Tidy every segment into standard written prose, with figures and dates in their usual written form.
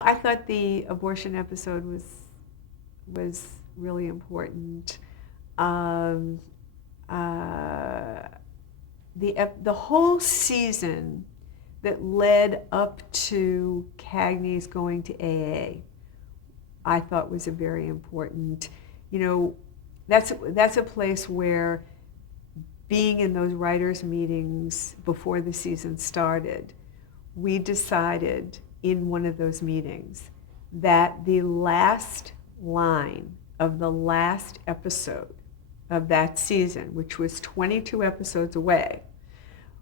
I thought the abortion episode was really important. Um, uh, the whole season that led up to Cagney's going to AA, I thought was a very important. You know, that's a place where being in those writers' meetings before the season started, we decided in one of those meetings that the last line of the last episode of that season, which was 22 episodes away,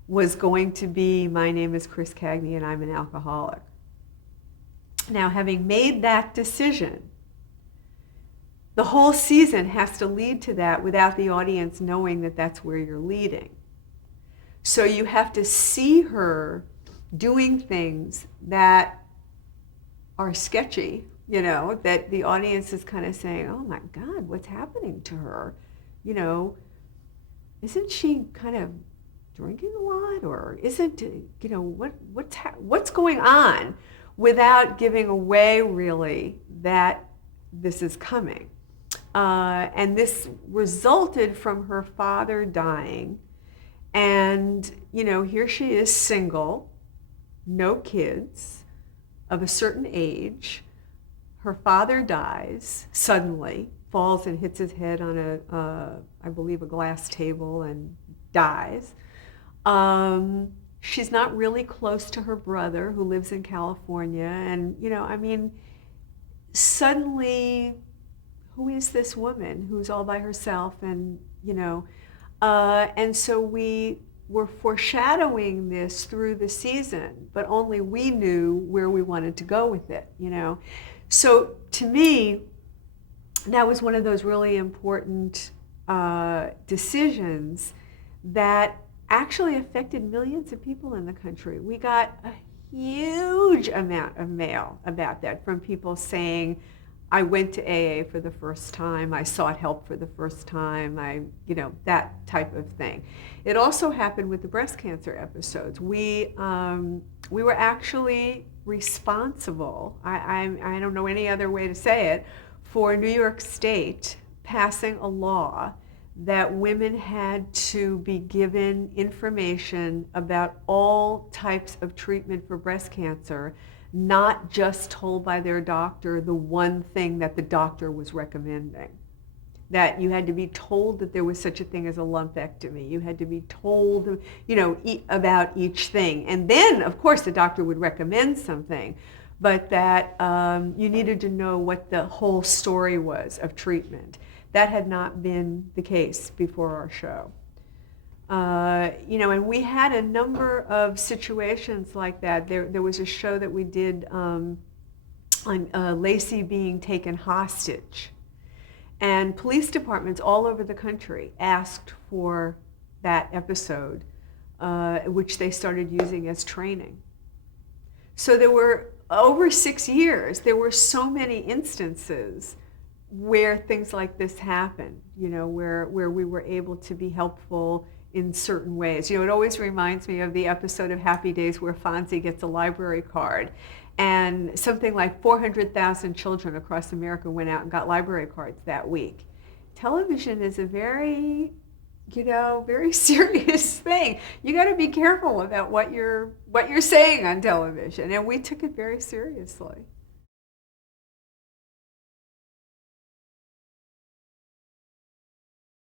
was going to be, "My name is Chris Cagney and I'm an alcoholic." Now, having made that decision, the whole season has to lead to that without the audience knowing that that's where you're leading. So you have to see her doing things that are sketchy, you know, that the audience is kind of saying, "Oh my God, what's happening to her? You know, isn't she kind of drinking a lot, or isn't, you know, what's going on?" Without giving away really that this is coming. And this resulted from her father dying. And, you know, here she is single, no kids, of a certain age. Her father dies suddenly, falls and hits his head on I believe, a glass table and dies. She's not really close to her brother who lives in California. And, you know, I mean, suddenly, who is this woman who's all by herself? And, you know, and so we were foreshadowing this through the season, but only we knew where we wanted to go with it, you know. So to me, that was one of those really important decisions that actually affected millions of people in the country. We got a huge amount of mail about that from people saying, "I went to AA for the first time, I sought help for the first time," you know, that type of thing. It also happened with the breast cancer episodes. We were actually responsible, I don't know any other way to say it, for New York State passing a law that women had to be given information about all types of treatment for breast cancer, not just told by their doctor the one thing that the doctor was recommending. That you had to be told that there was such a thing as a lumpectomy. You had to be told, you know, about each thing. And then, of course, the doctor would recommend something, but that you needed to know what the whole story was of treatment. That had not been the case before our show. You know, and we had a number of situations like that. There was a show that we did on Lacey being taken hostage. And police departments all over the country asked for that episode, which they started using as training. So there were, over 6 years, there were so many instances where things like this happened, you know, where we were able to be helpful in certain ways. You know, it always reminds me of the episode of Happy Days where Fonzie gets a library card, and something like 400,000 children across America went out and got library cards that week. Television is a very, you know, very serious thing. You got to be careful about what you're saying on television, and we took it very seriously.